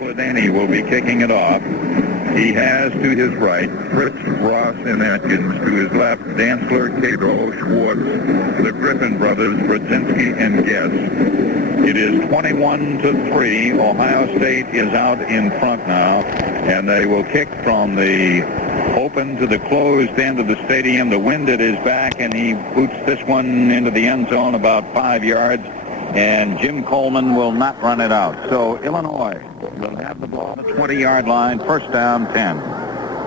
Danny will be kicking it off. He has to his right Fritz, Ross, and Atkins. To his left, Dantzler, Cato, Schwartz, the Griffin brothers, Brzezinski, and Guess. It is 21-3. Ohio State is out in front now, and they will kick from the open to the closed end of the stadium. The wind at his back, and he boots this one into the end zone about 5 yards, and Jim Coleman will not run it out. So Illinois will have the ball on the 20-yard line, first down, 10.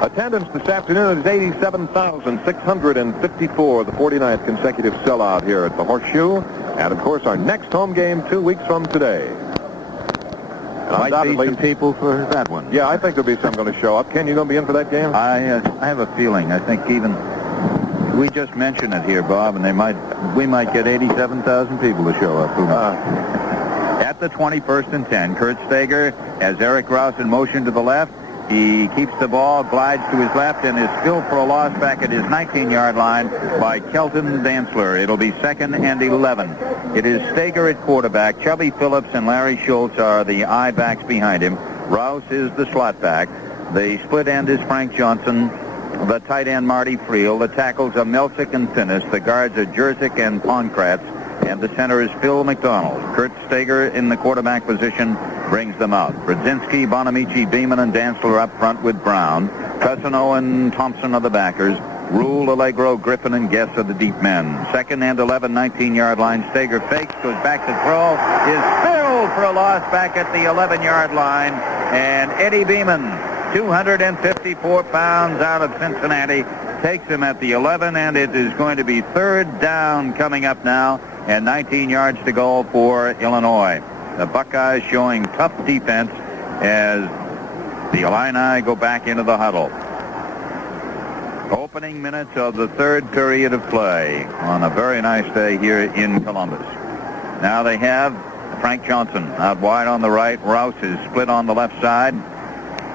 Attendance this afternoon is 87,654, the 49th consecutive sellout here at the Horseshoe. And, of course, our next home game 2 weeks from today. Might be some people for that one. Yeah, I think there'll be some going to show up. Ken, you going to be in for that game? I have a feeling. I think even we just mentioned it here, Bob, and we might get 87,000 people to show up. At the 21st and 10, Kurt Stager has Eric Rouse in motion to the left. He keeps the ball, glides to his left, and is filled for a loss back at his 19-yard line by Kelton Dantzler. It'll be 2nd and 11. It is Stager at quarterback. Chubby Phillips and Larry Schultz are the I backs behind him. Rouse is the slot back. The split end is Frank Johnson. The tight end, Marty Friel. The tackles are Melsick and Finnis. The guards are Jerzik and Ponkratz. And the center is Phil McDonald. Kurt Stager in the quarterback position brings them out. Brzezinski, Bonamici, Beeman, and Dantzler up front with Brown. Cousino and Thompson are the backers. Rule, Allegro, Griffin, and Guess are the deep men. 2nd and 11, 19-yard line. Stager fakes, goes back to throw, is filled for a loss back at the 11-yard line. And Eddie Beeman, 254 pounds out of Cincinnati, takes him at the 11, and it is going to be third down coming up now, and 19 yards to go for Illinois. The Buckeyes showing tough defense as the Illini go back into the huddle. Opening minutes of the third period of play on a very nice day here in Columbus. Now they have Frank Johnson out wide on the right. Rouse is split on the left side.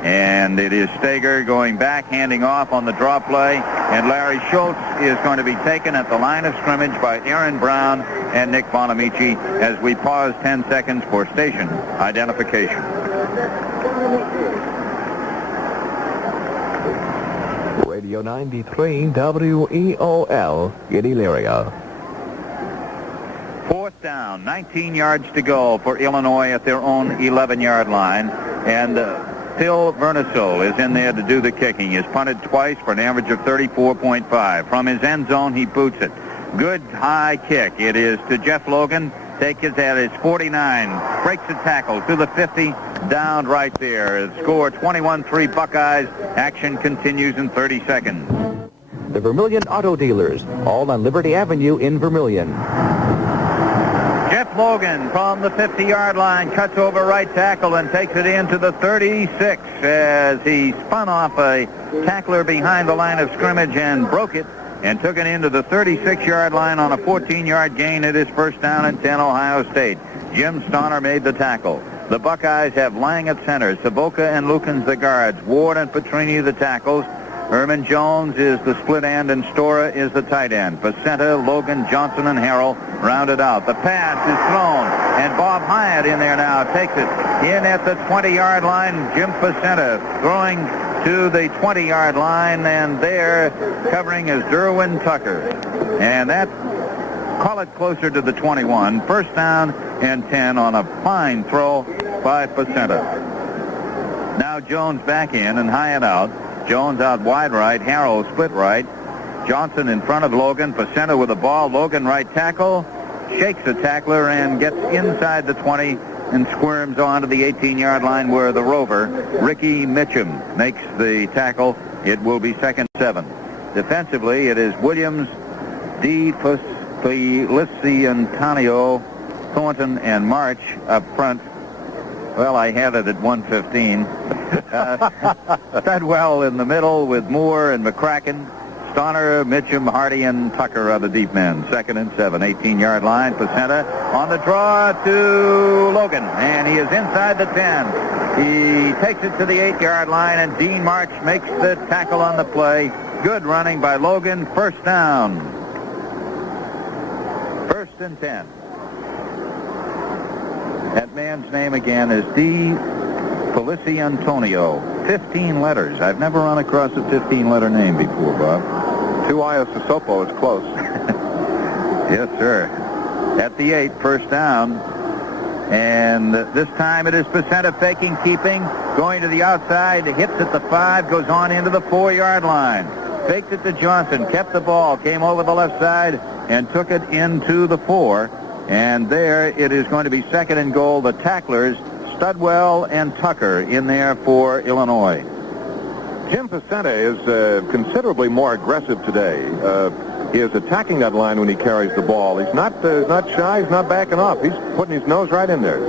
And it is Stager going back, handing off on the draw play. And Larry Schultz is going to be taken at the line of scrimmage by Aaron Brown and Nick Bonamici as we pause 10 seconds for station identification. Radio 93 WEOL in Elyria. Fourth down, 19 yards to go for Illinois at their own 11-yard line. And Phil Vernisol is in there to do the kicking. He's punted twice for an average of 34.5. From his end zone, he boots it. Good high kick. It is to Jeff Logan. Take it at his 49. Breaks the tackle to the 50. Down right there. Score 21-3 Buckeyes. Action continues in 30 seconds. The Vermilion Auto Dealers, all on Liberty Avenue in Vermilion. Jeff Logan from the 50-yard line cuts over right tackle and takes it into the 36 as he spun off a tackler behind the line of scrimmage and broke it and took it into the 36-yard line on a 14-yard gain. It is first down and 10 Ohio State. Jim Stonner made the tackle. The Buckeyes have Lang at center, Savoca and Lukens the guards, Ward and Petrini the tackles. Herman Jones is the split end, and Stora is the tight end. Pacenta, Logan, Johnson, and Harrell rounded out. The pass is thrown, and Bob Hyatt in there now takes it in at the 20-yard line. Jim Pacenta throwing to the 20-yard line, and there covering is Derwin Tucker. And that, call it closer to the 21. First down and 10 on a fine throw by Pacenta. Now Jones back in and Hyatt out. Jones out wide right, Harrell split right. Johnson in front of Logan. Pacenta with the ball. Logan right tackle. Shakes the tackler and gets inside the 20 and squirms onto the 18-yard line where the Rover, Ricky Mitchum, makes the tackle. It will be 2nd 7. Defensively, it is Williams, Lissi, Antonio, Thornton, and March up front. Well, I had it at 115. Treadwell in the middle with Moore and McCracken. Stonner, Mitchum, Hardy, and Tucker are the deep men. 2nd and 7, 18-yard line. Pacenta on the draw to Logan, and he is inside the 10. He takes it to the 8-yard line, and Dean March makes the tackle on the play. Good running by Logan. First down. 1st and 10. That man's name again is D. Felici Antonio. 15 letters. I've never run across a 15-letter name before, Bob. Tuaya Sissoko is close. Yes, sir. At the 8, first down. And this time it is Pacenta faking, keeping, going to the outside, hits at the 5, goes on into the 4-yard line. Faked it to Johnson, kept the ball, came over the left side, and took it into the 4. And there it is going to be second and goal. The tacklers, Studwell and Tucker, in there for Illinois. Jim Pacenta is considerably more aggressive today. He is attacking that line when he carries the ball. He's not shy. He's not backing off. He's putting his nose right in there.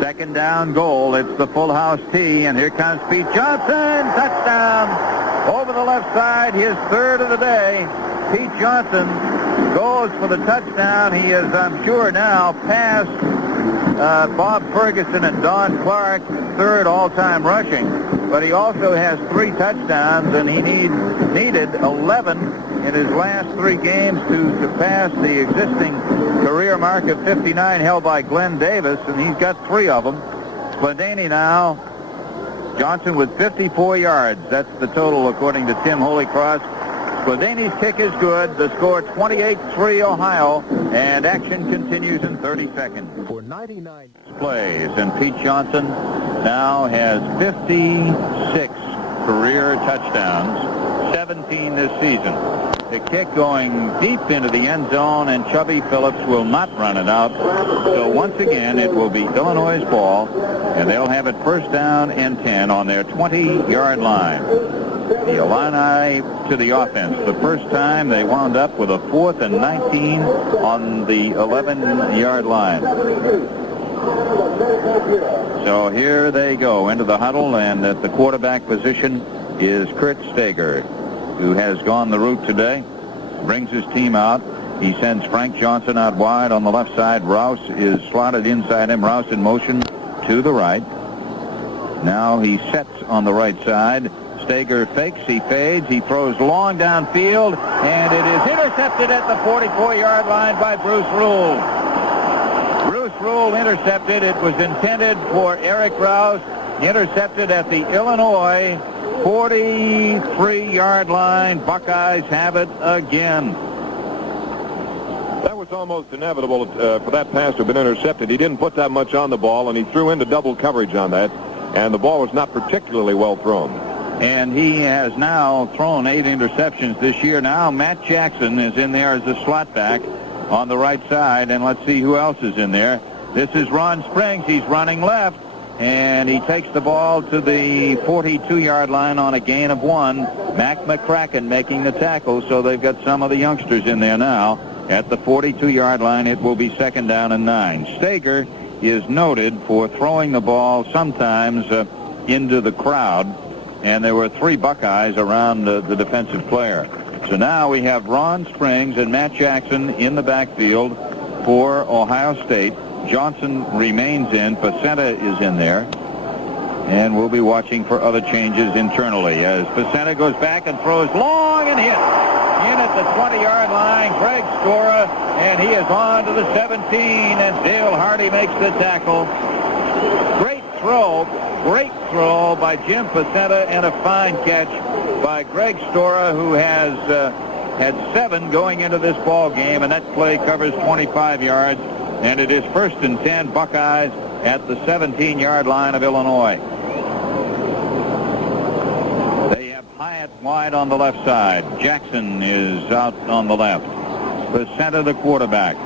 Second down goal. It's the full house tee, and here comes Pete Johnson. Touchdown over the left side. His third of the day. Pete Johnson goes for the touchdown. He is, I'm sure now, past Bob Ferguson and Don Clark, third all-time rushing. But he also has 3 touchdowns, and he needed 11 in his last 3 games to surpass the existing career mark of 59 held by Glenn Davis, and he's got 3 of them. Spladani now. Johnson with 54 yards. That's the total according to Tim Holycross. Spladani's kick is good. The score 28-3 Ohio, and action continues in 30 seconds. For 99 plays, and Pete Johnson now has 56 career touchdowns, 17 this season. The kick going deep into the end zone, and Chubby Phillips will not run it out. So once again, it will be Illinois' ball, and they'll have it first down and 10 on their 20-yard line. The Illini to the offense. The first time they wound up with a 4th and 19 on the 11-yard line. So here they go into the huddle, and at the quarterback position is Kurt Stager, who has gone the route today. Brings his team out. He sends Frank Johnson out wide on the left side. Rouse is slotted inside him. Rouse in motion to the right. Now he sets on the right side. Stager fakes, he fades, he throws long downfield, and it is intercepted at the 44-yard line by Bruce Rule. Bruce Rule intercepted. It was intended for Eric Rouse. Intercepted at the Illinois 43-yard line. Buckeyes have it again. That was almost inevitable for that pass to have been intercepted. He didn't put that much on the ball, and he threw into double coverage on that, and the ball was not particularly well thrown. And he has now thrown 8 interceptions this year. Now Matt Jackson is in there as a slot back on the right side, and let's see who else is in there. This is Ron Springs. He's running left, and he takes the ball to the 42-yard line on a gain of 1. Mac McCracken making the tackle, so they've got some of the youngsters in there now. At the 42-yard line, it will be second down and 9. Stager is noted for throwing the ball sometimes into the crowd, and there were 3 Buckeyes around the defensive player. So now we have Ron Springs and Matt Jackson in the backfield for Ohio State. Johnson remains in. Pacenta is in there. And we'll be watching for other changes internally as Pacenta goes back and throws long and hit. In at the 20-yard line, Greg Stora, and he is on to the 17, and Dale Hardy makes the tackle. Great throw by Jim Pacenta, and a fine catch by Greg Stora, who has had 7 going into this ball game, and that play covers 25 yards, and it is first and 10 Buckeyes at the 17-yard line of Illinois. They have Hyatt wide on the left side. Jackson is out on the left. Pacenta, the quarterback,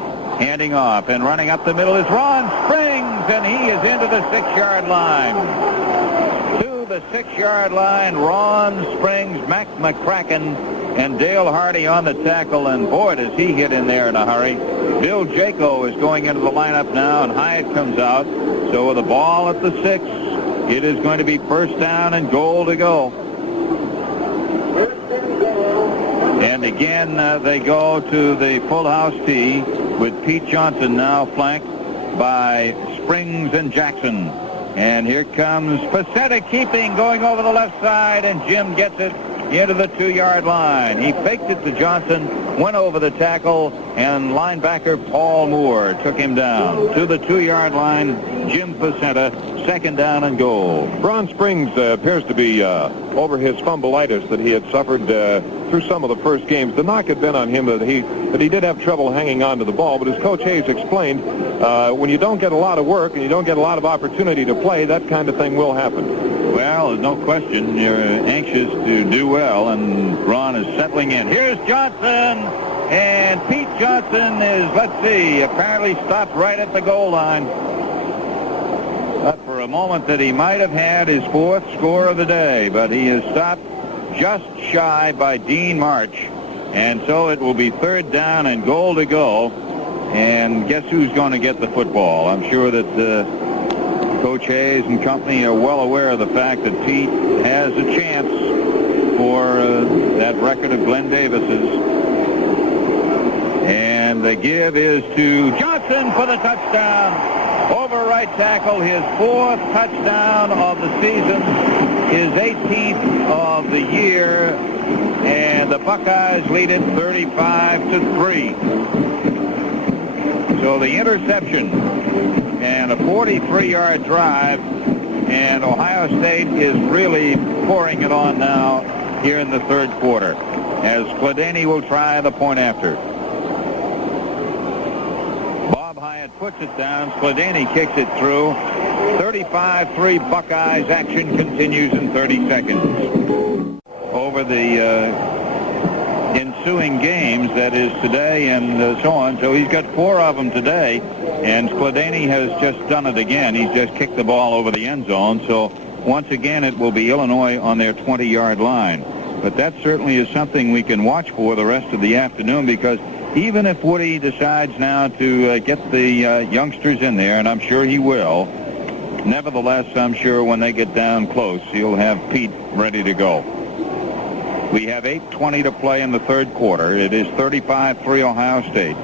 handing off, and running up the middle is Ron Springs, and he is into the 6-yard line. To the 6-yard line, Ron Springs, Mac McCracken, and Dale Hardy on the tackle, and boy, does he hit in there in a hurry. Bill Jaco is going into the lineup now, and Hyatt comes out. So with the ball at the 6, it is going to be first down and goal to go. And again, they go to the full house tee with Pete Johnson now flanked by Springs and Jackson. And here comes Pacenta keeping, going over the left side, and Jim gets it into the 2-yard line. He faked it to Johnson, went over the tackle, and linebacker Paul Moore took him down. To the 2-yard line, Jim Pacenta, second down and goal. Ron Springs appears to be over his fumbleitis that he had suffered through some of the first games. The knock had been on him that he did have trouble hanging on to the ball, but as Coach Hayes explained, when you don't get a lot of work and you don't get a lot of opportunity to play, that kind of thing will happen. Well, there's no question you're anxious to do well, and Ron is settling in. Here's Johnson, and Pete Johnson is, let's see, apparently stopped right at the goal line. But for a moment that he might have had his 4th score of the day, but he is stopped just shy by Dean March. And so it will be 3rd down and goal to go. And guess who's going to get the football? I'm sure that Coach Hayes and company are well aware of the fact that Pete has a chance for that record of Glenn Davis's. And the give is to Johnson for the touchdown. Over right tackle, his 4th touchdown of the season, his 18th of the year, and the Buckeyes lead it 35-3. So the interception and a 43-yard drive, and Ohio State is really pouring it on now here in the 3rd quarter, as Cladany will try the point after. Puts it down. Cladany kicks it through. 35-3 Buckeyes. Action continues in 30 seconds. Over the ensuing games, that is today and so on. So he's got 4 of them today, and Cladany has just done it again. He's just kicked the ball over the end zone. So once again, it will be Illinois on their 20-yard line. But that certainly is something we can watch for the rest of the afternoon, because even if Woody decides now to get the youngsters in there, and I'm sure he will, nevertheless, I'm sure when they get down close, he'll have Pete ready to go. We have 8:20 to play in the 3rd quarter. It is 35-3 Ohio State,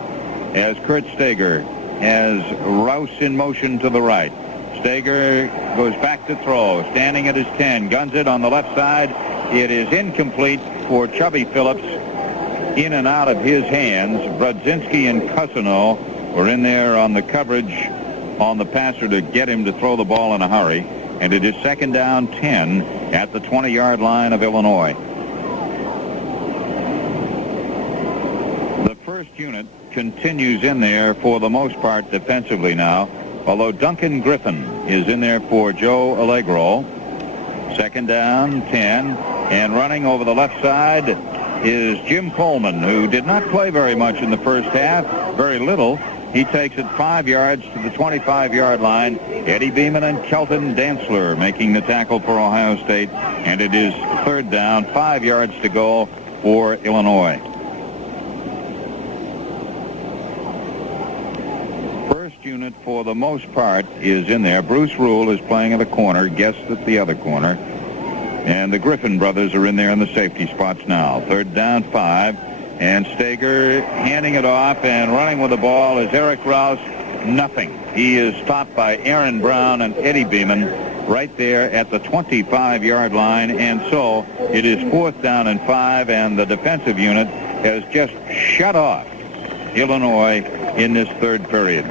as Kurt Steger has Rouse in motion to the right. Steger goes back to throw, standing at his 10, guns it on the left side. It is incomplete for Chubby Phillips. In and out of his hands. Brodzinski and Cousino were in there on the coverage on the passer to get him to throw the ball in a hurry. And it is 2nd down 10 at the 20-yard line of Illinois. The first unit continues in there for the most part defensively now, although Duncan Griffin is in there for Joe Allegro. 2nd down 10, and running over the left side is Jim Coleman, who did not play very much in the first half, very little. He takes it 5 yards to the 25-yard line. Eddie Beeman and Kelton Dantzler making the tackle for Ohio State, and it is 3rd down, 5 yards to go for Illinois. First unit, for the most part, is in there. Bruce Rule is playing at the corner, Guest at the other corner. And the Griffin brothers are in there in the safety spots now. 3rd down 5. And Steger handing it off and running with the ball is Eric Rouse. Nothing. He is stopped by Aaron Brown and Eddie Beeman right there at the 25-yard line. And so it is 4th down and 5. And the defensive unit has just shut off Illinois in this 3rd period.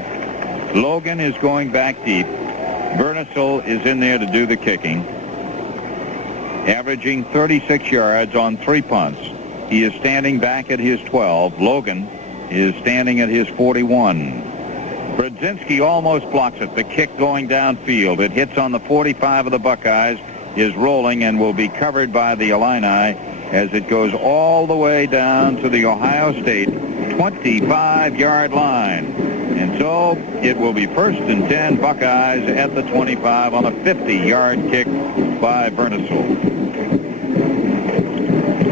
Logan is going back deep. Bernisel is in there to do the kicking, averaging 36 yards on 3 punts. He is standing back at his 12. Logan is standing at his 41. Brodzinski almost blocks it. The kick going downfield. It hits on the 45 of the Buckeyes, is rolling, and will be covered by the Illini as it goes all the way down to the Ohio State 25-yard line. And so it will be 1st and 10 Buckeyes at the 25 on a 50-yard kick by Bernisel.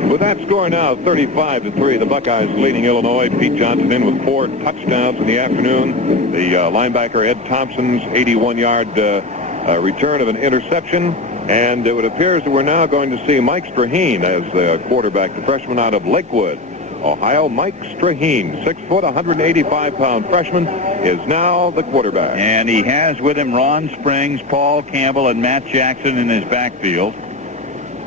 With that score now, 35-3, the Buckeyes leading Illinois. Pete Johnson in with 4 touchdowns in the afternoon. The linebacker Ed Thompson's 81-yard return of an interception. And it appears that we're now going to see Mike Straheen as the quarterback, the freshman out of Lakewood, Ohio. Mike Straheen, 6 foot, 185-pound freshman, is now the quarterback. And he has with him Ron Springs, Paul Campbell, and Matt Jackson in his backfield.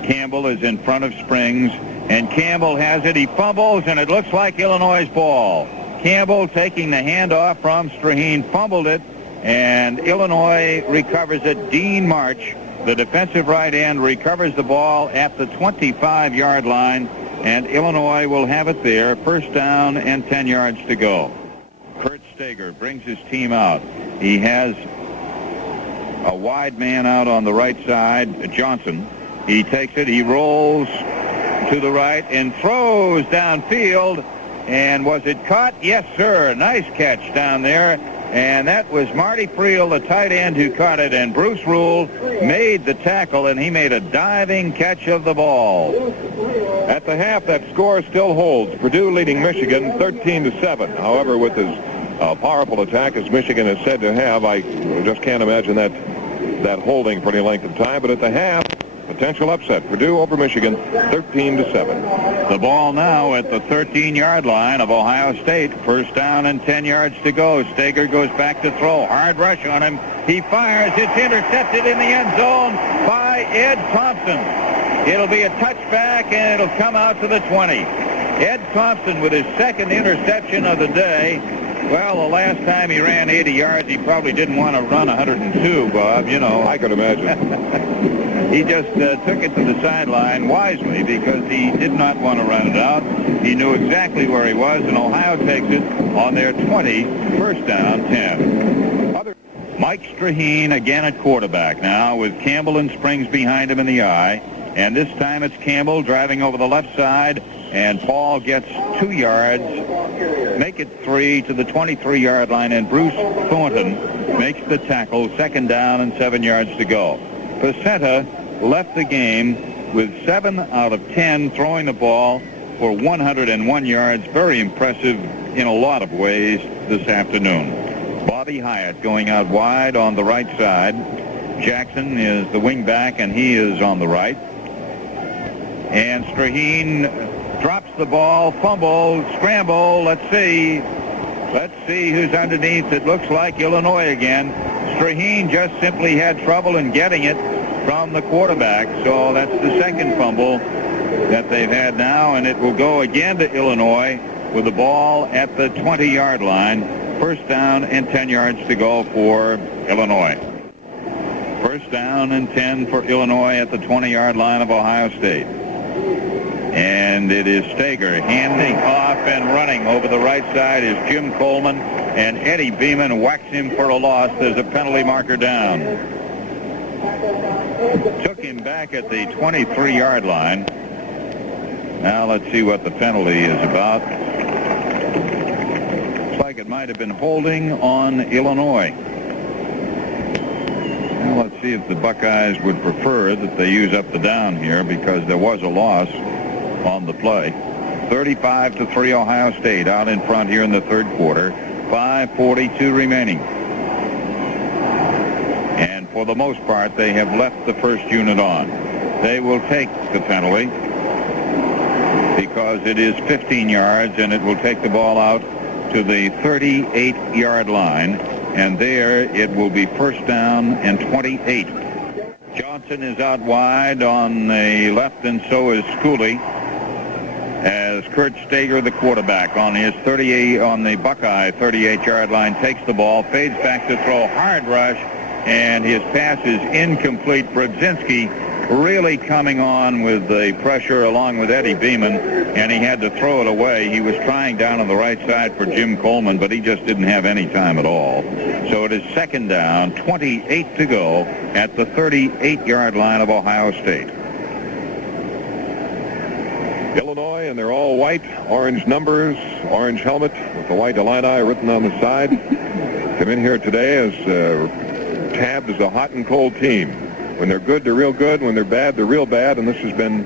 Campbell is in front of Springs, and Campbell has it. He fumbles, and it looks like Illinois' ball. Campbell taking the handoff from Straheen, fumbled it, and Illinois recovers it. Dean March, the defensive right end, recovers the ball at the 25-yard line, and Illinois will have it there. First down and 10 yards to go. Kurt Steger brings his team out. He has a wide man out on the right side, Johnson. He takes it, he rolls to the right and throws downfield. And was it caught? Yes, sir. Nice catch down there. And that was Marty Friel, the tight end, who caught it. And Bruce Rule made the tackle, and he made a diving catch of the ball. At the half, that score still holds. Purdue leading Michigan 13-7. However, with as powerful attack as Michigan is said to have, I just can't imagine that holding for any length of time. But at the half, potential upset. Purdue over Michigan, 13-7. The ball now at the 13-yard line of Ohio State. First down and 10 yards to go. Steger goes back to throw. Hard rush on him. He fires. It's intercepted in the end zone by Ed Thompson. It'll be a touchback, and it'll come out to the 20. Ed Thompson with his second interception of the day. Well, the last time he ran 80 yards, he probably didn't want to run 102, Bob. You know, I could imagine. He just took it to the sideline wisely because he did not want to run it out. He knew exactly where he was, and Ohio takes it on their 20, first down, 10. Mike Straheen again at quarterback now with Campbell and Springs behind him in the eye. And this time it's Campbell driving over the left side, and Paul gets 2 yards, make it 3 to the 23-yard line, and Bruce Thornton makes the tackle, second down and 7 yards to go. Pacenta left the game with 7 out of 10 throwing the ball for 101 yards. Very impressive in a lot of ways this afternoon. Bobby Hyatt going out wide on the right side. Jackson is the wing back, and he is on the right. And Straheen drops the ball, fumble, scramble. Let's see who's underneath. It looks like Illinois again. Straheen just simply had trouble in getting it from the quarterback. So that's the second fumble that they've had now, and it will go again to Illinois with the ball at the 20-yard line. First down and 10 yards to go for Illinois. First down and 10 for Illinois at the 20-yard line of Ohio State. And it is Steger handing off and running. Over the right side is Jim Coleman, and Eddie Beeman whacks him for a loss. There's a penalty marker down. Took him back at the 23-yard line. Now let's see what the penalty is about. Looks like it might have been holding on Illinois. Now let's see if the Buckeyes would prefer that they use up the down here, because there was a loss on the play. 35-3 Ohio State out in front here in the third quarter. 5:42 remaining. And for the most part, they have left the first unit on. They will take the penalty because it is 15 yards, and it will take the ball out to the 38-yard line. And there it will be first down and 28. Johnson is out wide on the left, and so is Cooley, as Kurt Steger, the quarterback, on his 38 on the Buckeye 38-yard line, takes the ball, fades back to throw, hard rush, and his pass is incomplete. Brzezinski really coming on with the pressure along with Eddie Beeman, and he had to throw it away. He was trying down on the right side for Jim Coleman, but he just didn't have any time at all. So it is second down, 28 to go at the 38-yard line of Ohio State. Illinois, and they're all white, orange numbers, orange helmet with the white Illini written on the side. Come in here today as tabbed as a hot and cold team. When they're good, they're real good. When they're bad, they're real bad. And this has been,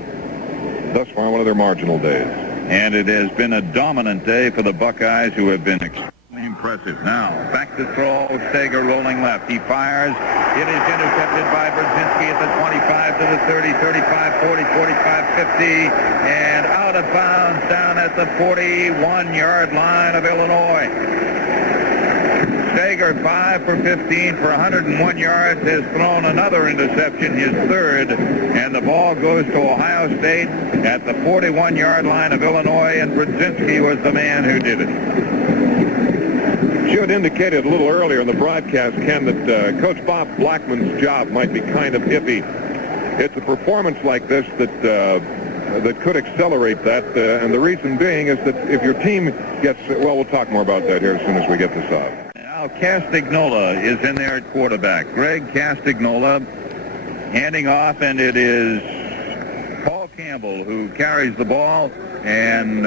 thus far, one of their marginal days. And it has been a dominant day for the Buckeyes, who have been extremely impressive. Now, back to throw, Steger rolling left. He fires. It is intercepted by Brzezinski at the 25 to the 30, 35, 40, 45, 50, and out of bounds down at the 41-yard line of Illinois. Steger, 5 for 15 for 101 yards, has thrown another interception, his third, and the ball goes to Ohio State at the 41-yard line of Illinois, and Brzezinski was the man who did it. You had indicated a little earlier in the broadcast, Ken, that Coach Bob Blackman's job might be kind of iffy. It's a performance like this that could accelerate that, and the reason being is that if your team gets, well, we'll talk more about that here as soon as we get this off. Now Castagnola is in there at quarterback. Greg Castagnola handing off, and it is Paul Campbell who carries the ball and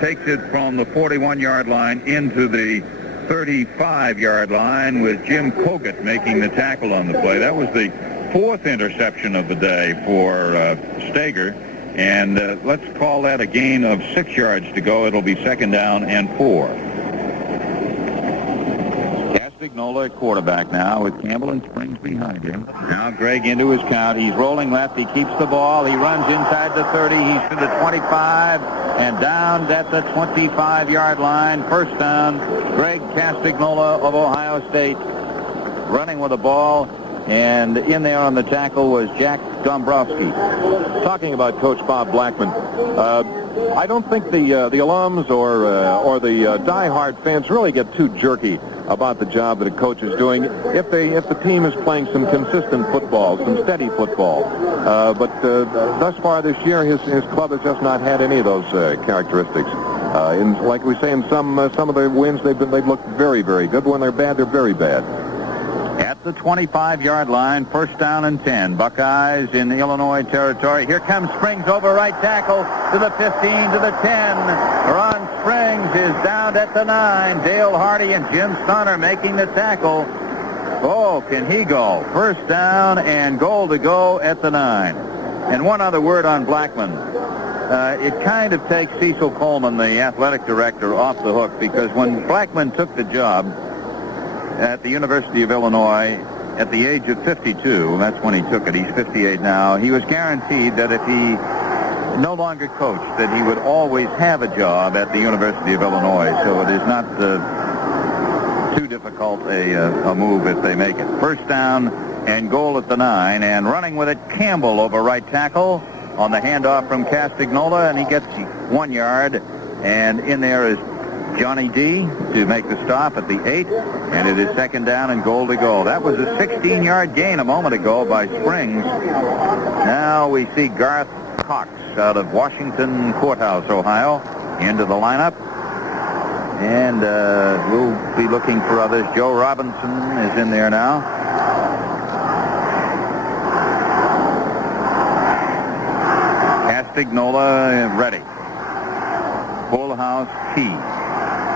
takes it from the 41-yard line into the 35-yard line with Jim Kogut making the tackle on the play. That was the 4th interception of the day for Stager, and let's call that a gain of 6 yards to go. It'll be 2nd down and 4. Castagnola at quarterback now with Campbell and Springs behind him. Now Greg into his count. He's rolling left. He keeps the ball. He runs inside the 30. He's to the 25 and down at the 25-yard line. 1st down. Greg Castagnola of Ohio State running with the ball. And in there on the tackle was Jack Dombrowski. Talking about Coach Bob Blackman, I don't think the alums or the diehard fans really get too jerky about the job that a coach is doing if the team is playing some consistent football, some steady football. But thus far this year, his club has just not had any of those characteristics. Like we say, in some of the wins, they've looked very, very good. When they're bad, they're very bad. At the 25-yard line, 1st down and 10. Buckeyes in Illinois territory. Here comes Springs over right tackle to the 15, to the 10. Ron Springs is down at the 9. Dale Hardy and Jim Stunner making the tackle. Oh, can he go? 1st down and goal to go at the 9. And one other word on Blackman. It kind of takes Cecil Coleman, the athletic director, off the hook, because when Blackman took the job at the University of Illinois at the age of 52, that's when he took it, he's 58 now, he was guaranteed that if he no longer coached, that he would always have a job at the University of Illinois. So it is not too difficult a move if they make it. 1st down and goal at the 9, and running with it, Campbell over right tackle on the handoff from Castagnola, and he gets 1 yard, and in there is Johnny D to make the stop at the 8, and it is 2nd down and goal to go. That was a 16-yard gain a moment ago by Springs. Now we see Garth Cox out of Washington Courthouse, Ohio, into the lineup. And we'll be looking for others. Joe Robinson is in there now. Castagnola ready. Full house T.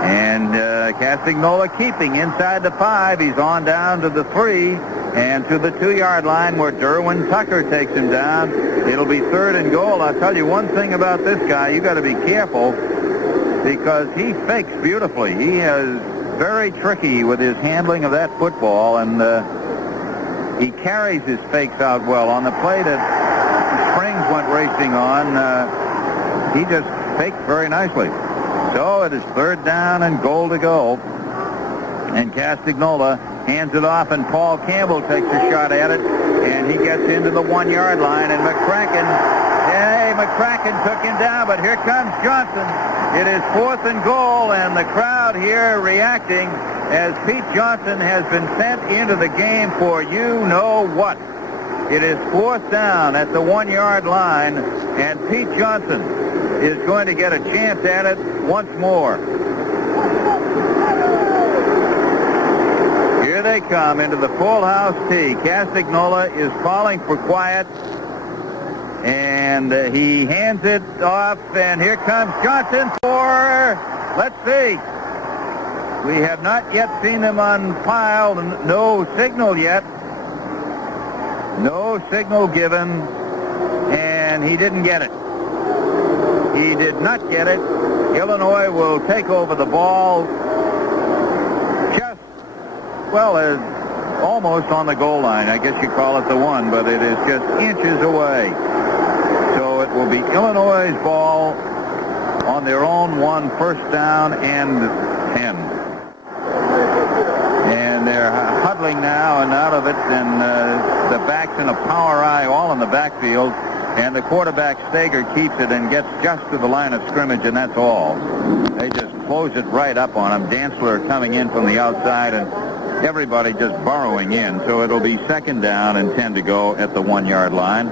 And Castagnola keeping inside the 5. He's on down to the 3 and to the 2-yard line where Derwin Tucker takes him down. It'll be 3rd and goal. I'll tell you one thing about this guy. You got to be careful because he fakes beautifully. He is very tricky with his handling of that football, and he carries his fakes out well. On the play that Springs went racing on, he just faked very nicely. So it is 3rd down and goal to go. And Castagnola hands it off, and Paul Campbell takes a shot at it, and he gets into the 1-yard line, and McCracken took him down, but here comes Johnson. It is 4th and goal, and the crowd here reacting as Pete Johnson has been sent into the game for you-know-what. It is 4th down at the 1-yard line, and Pete Johnson is going to get a chance at it once more. Here they come into the full house tee. Castagnola is calling for quiet, and he hands it off, and here comes Johnson for, let's see, we have not yet seen them unpiled, no signal yet. No signal given, and he didn't get it. He did not get it. Illinois will take over the ball just, well, almost on the goal line. I guess you call it the 1, but it is just inches away. So it will be Illinois' ball on their own 1, 1st down and 10. And they're huddling now and out of it, and the backs in a power eye all in the backfield. And the quarterback, Stager, keeps it and gets just to the line of scrimmage, and that's all. They just close it right up on him. Dantzler coming in from the outside and everybody just burrowing in. So it'll be 2nd down and 10 to go at the 1-yard line.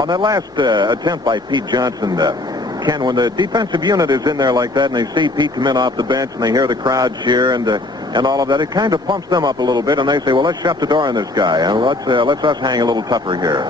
On that last attempt by Pete Johnson, Ken, when the defensive unit is in there like that and they see Pete come in off the bench and they hear the crowd cheer and all of that, it kind of pumps them up a little bit, and they say, well, let's shut the door on this guy and let's us hang a little tougher here.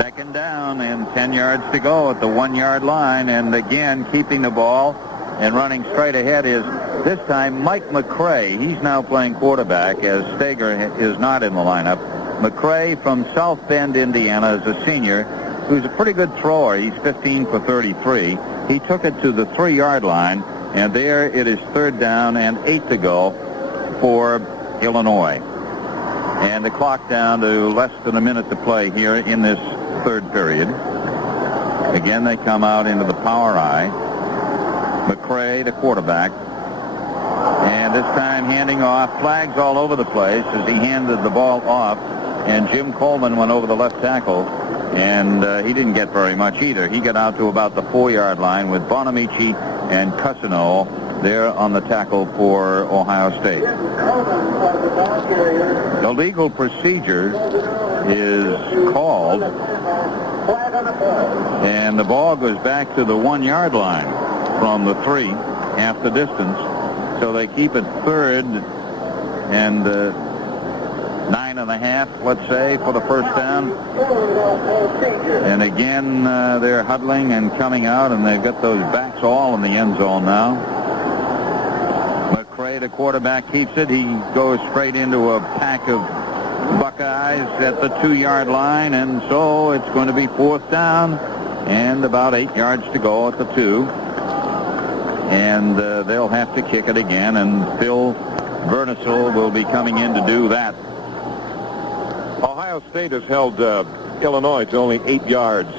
2nd down and 10 yards to go at the 1-yard line, and again keeping the ball and running straight ahead is this time Mike McCray. He's now playing quarterback as Steger is not in the lineup. McCray from South Bend, Indiana, is a senior who's a pretty good thrower. He's 15 for 33. He took it to the 3-yard line, and there it is 3rd down and 8 to go for Illinois. And the clock down to less than a minute to play here in this 3rd period. Again, they come out into the power eye. McCray, the quarterback. And this time handing off. Flags all over the place as he handed the ball off. And Jim Coleman went over the left tackle. And he didn't get very much either. He got out to about the 4-yard line with Bonamici and Cusino there on the tackle for Ohio State. The legal procedure is called, and the ball goes back to the 1-yard line from the 3, half the distance. So they keep it 3rd and 9.5, let's say, for the 1st down. And again, they're huddling and coming out, and they've got those backs all in the end zone now. McCray, the quarterback, keeps it. He goes straight into a pack of Buckeyes at the 2-yard line, and so it's going to be 4th down and about 8 yards to go at the 2. And they'll have to kick it again, and Phil Vernisel will be coming in to do that. Ohio State has held Illinois to only 8 yards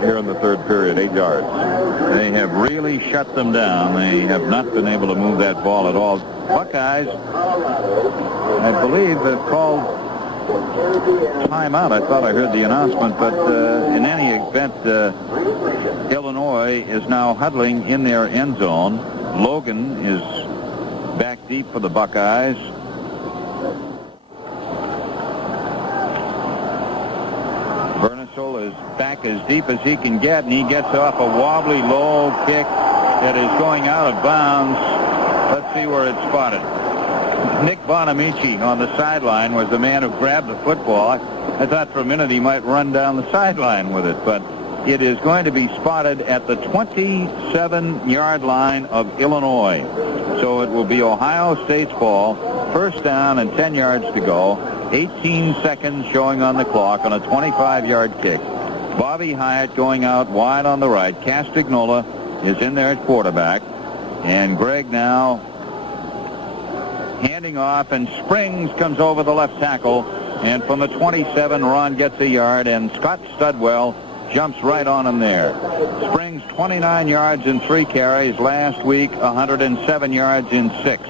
here in the 3rd period, 8 yards. They have really shut them down. They have not been able to move that ball at all. Buckeyes, I believe, have called timeout. I thought I heard the announcement, but in any event, Illinois is now huddling in their end zone. Logan is back deep for the Buckeyes. Vernisel is back as deep as he can get, and he gets off a wobbly low kick that is going out of bounds. Let's see where it's spotted. Nick Bonamici on the sideline was the man who grabbed the football. I thought for a minute he might run down the sideline with it, but it is going to be spotted at the 27-yard line of Illinois. So it will be Ohio State's ball, 1st down and 10 yards to go. 18 seconds showing on the clock on a 25-yard kick. Bobby Hyatt going out wide on the right. Castagnola is in there at quarterback. And Gregg now handing off, and Springs comes over the left tackle. And from the 27, Ron gets a yard, and Scott Studwell jumps right on him there. Springs 29 yards in 3 carries. Last week, 107 yards in 6.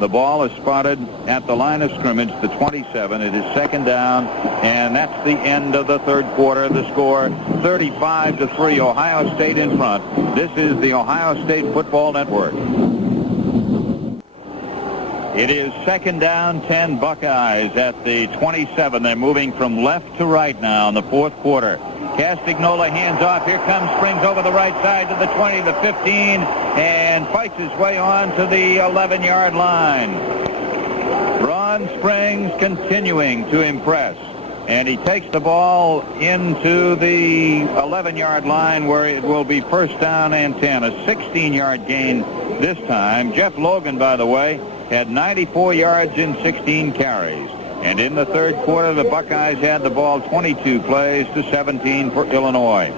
The ball is spotted at the line of scrimmage, the 27. It is 2nd down, and that's the end of the 3rd quarter. The score, 35-3, Ohio State in front. This is the Ohio State Football Network. It is 2nd down, 10 Buckeyes at the 27. They're moving from left to right now in the 4th quarter. Castagnola hands off. Here comes Springs over the right side to the 20, the 15, and fights his way on to the 11-yard line. Ron Springs continuing to impress, and he takes the ball into the 11-yard line where it will be 1st down and 10, a 16-yard gain this time. Jeff Logan, by the way, had 94 yards in 16 carries. And in the 3rd quarter, the Buckeyes had the ball 22 plays to 17 for Illinois.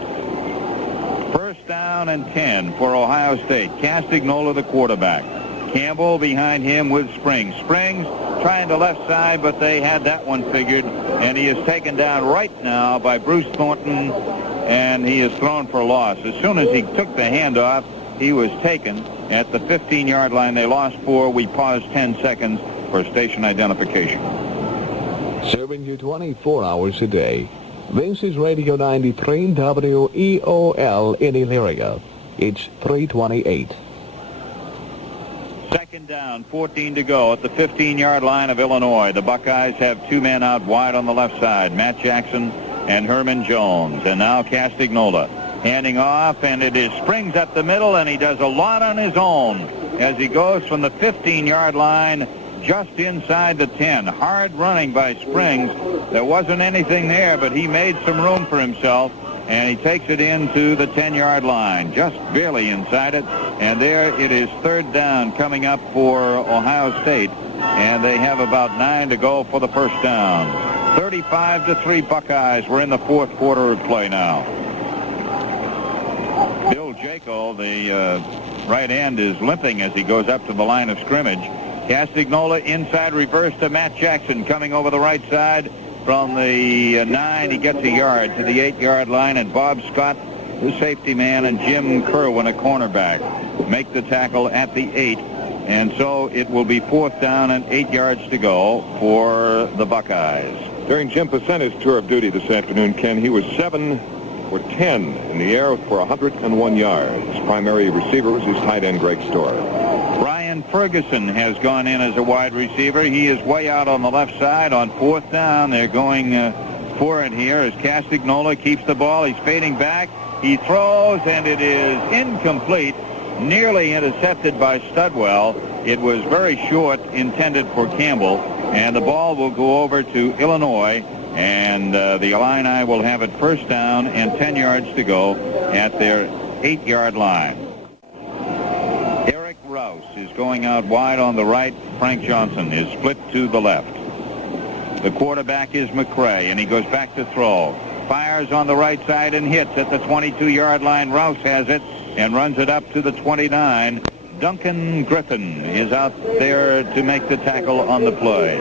1st down and 10 for Ohio State. Castagnola, the quarterback. Campbell behind him with Springs. Springs trying the left side, but they had that one figured. And he is taken down right now by Bruce Thornton, and he is thrown for a loss. As soon as he took the handoff, he was taken at the 15-yard line. They lost 4. We paused 10 seconds for station identification. Serving you 24 hours a day. This is Radio 93 WEOL in Elyria. It's 3:28. Second down, 14 to go at the 15-yard line of Illinois. The Buckeyes have two men out wide on the left side, Matt Jackson and Herman Jones. And now Castagnola handing off, and it is Springs up the middle, and he does a lot on his own as he goes from the 15-yard line just inside the 10. Hard running by Springs. There wasn't anything there, but he made some room for himself, and he takes it into the 10-yard line, just barely inside it. And there it is, third down coming up for Ohio State, and they have about 9 to go for the first down. 35-3 Buckeyes. We're in the fourth quarter of play now. Bill Jaco, the right end, is limping as he goes up to the line of scrimmage. Castagnola inside reverse to Matt Jackson, coming over the right side from the 9. He gets a yard to the 8-yard line, and Bob Scott, the safety man, and Jim Kerwin, a cornerback, make the tackle at the 8. And so it will be fourth down and 8 yards to go for the Buckeyes. During Jim Pacena's tour of duty this afternoon, Ken, he was 7 for 10 in the air for 101 yards. His primary receiver was his tight end, Greg Storer. Brian Ferguson has gone in as a wide receiver. He is way out on the left side on fourth down. They're going for it here as Castagnola keeps the ball. He's fading back. He throws, and it is incomplete. Nearly intercepted by Studwell. It was very short, intended for Campbell, and the ball will go over to Illinois, and the Illini will have it first down and 10 yards to go at their 8-yard line. Eric Rouse is going out wide on the right. Frank Johnson is split to the left. The quarterback is McCray, and he goes back to throw. Fires on the right side and hits at the 22-yard line. Rouse has it and runs it up to the 29. Duncan Griffin is out there to make the tackle on the play.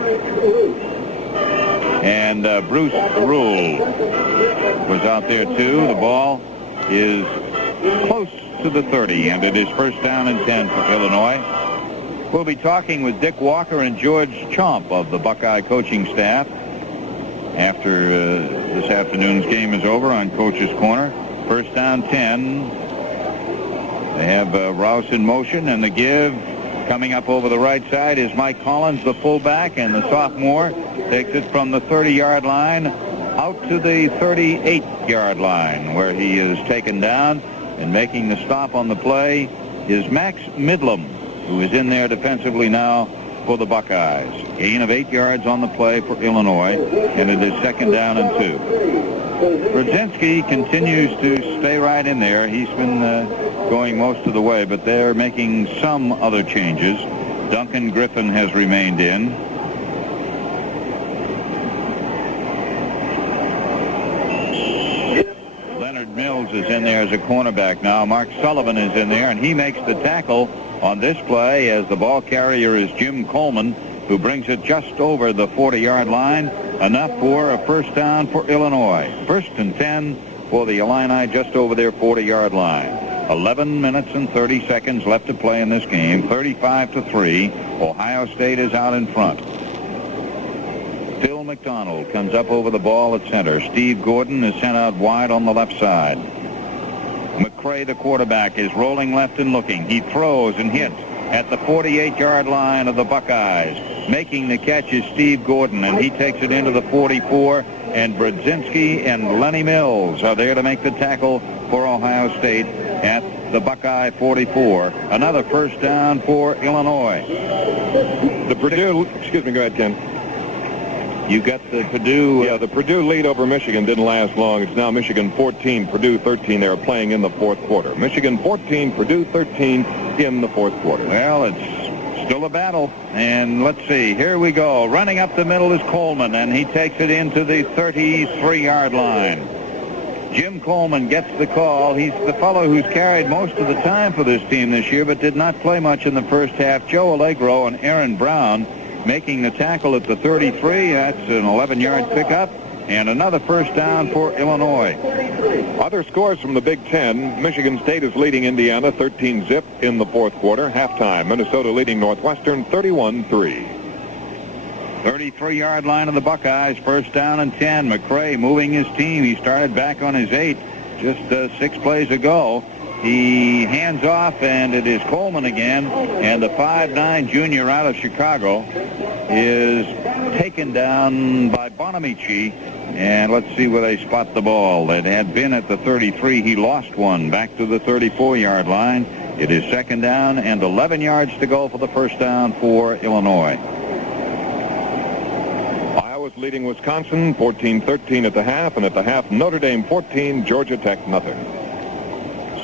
And Bruce Rule was out there too. The ball is close to the 30, and it is first down and 10 for Illinois. We'll be talking with Dick Walker and George Chomp of the Buckeye coaching staff after this afternoon's game is over on Coach's Corner. First down 10. They have Rouse in motion, and the give coming up over the right side is Mike Collins, the fullback, and the sophomore takes it from the 30-yard line out to the 38-yard line, where he is taken down. And making the stop on the play is Max Midlam, who is in there defensively now for the Buckeyes. Gain of 8 yards on the play for Illinois, and it is second down and 2. Brzezinski continues to stay right in there. He's been going most of the way, but they're making some other changes. Duncan Griffin has remained in. Leonard Mills is in there as a cornerback now. Mark Sullivan is in there, and he makes the tackle on this play as the ball carrier is Jim Coleman, who brings it just over the 40-yard line. Enough for a first down for Illinois. First and 10 for the Illini just over their 40-yard line. 11 minutes and 30 seconds left to play in this game. 35-3. Ohio State is out in front. Phil McDonald comes up over the ball at center. Steve Gordon is sent out wide on the left side. McCray, the quarterback, is rolling left and looking. He throws and hits at the 48-yard line of the Buckeyes. Making the catch is Steve Gordon, and he takes it into the 44. And Brzezinski and Lenny Mills are there to make the tackle for Ohio State at the Buckeye 44. Another first down for Illinois. The Purdue, excuse me, go ahead, Ken. You got the Purdue. Yeah, the Purdue lead over Michigan didn't last long. It's now Michigan 14, Purdue 13. They are playing in the fourth quarter. Michigan 14, Purdue 13 in the fourth quarter. Well, it's still a battle. And let's see. Here we go. Running up the middle is Coleman, and he takes it into the 33-yard line. Jim Coleman gets the call. He's the fellow who's carried most of the time for this team this year, but did not play much in the first half. Joe Allegro and Aaron Brown making the tackle at the 33. That's an 11-yard pickup, and another first down for Illinois. Other scores from the Big Ten. Michigan State is leading Indiana 13-zip in the fourth quarter. Halftime, Minnesota leading Northwestern 31-3. 33-yard line of the Buckeyes, first down and 10. McCray moving his team. He started back on his 8 just 6 plays ago. He hands off, and it is Coleman again. And the 5'9" junior out of Chicago is taken down by Bonamici. And let's see where they spot the ball. It had been at the 33. He lost one back to the 34-yard line. It is second down and 11 yards to go for the first down for Illinois. Iowa's leading Wisconsin 14-13 at the half, and at the half Notre Dame 14, Georgia Tech nothing.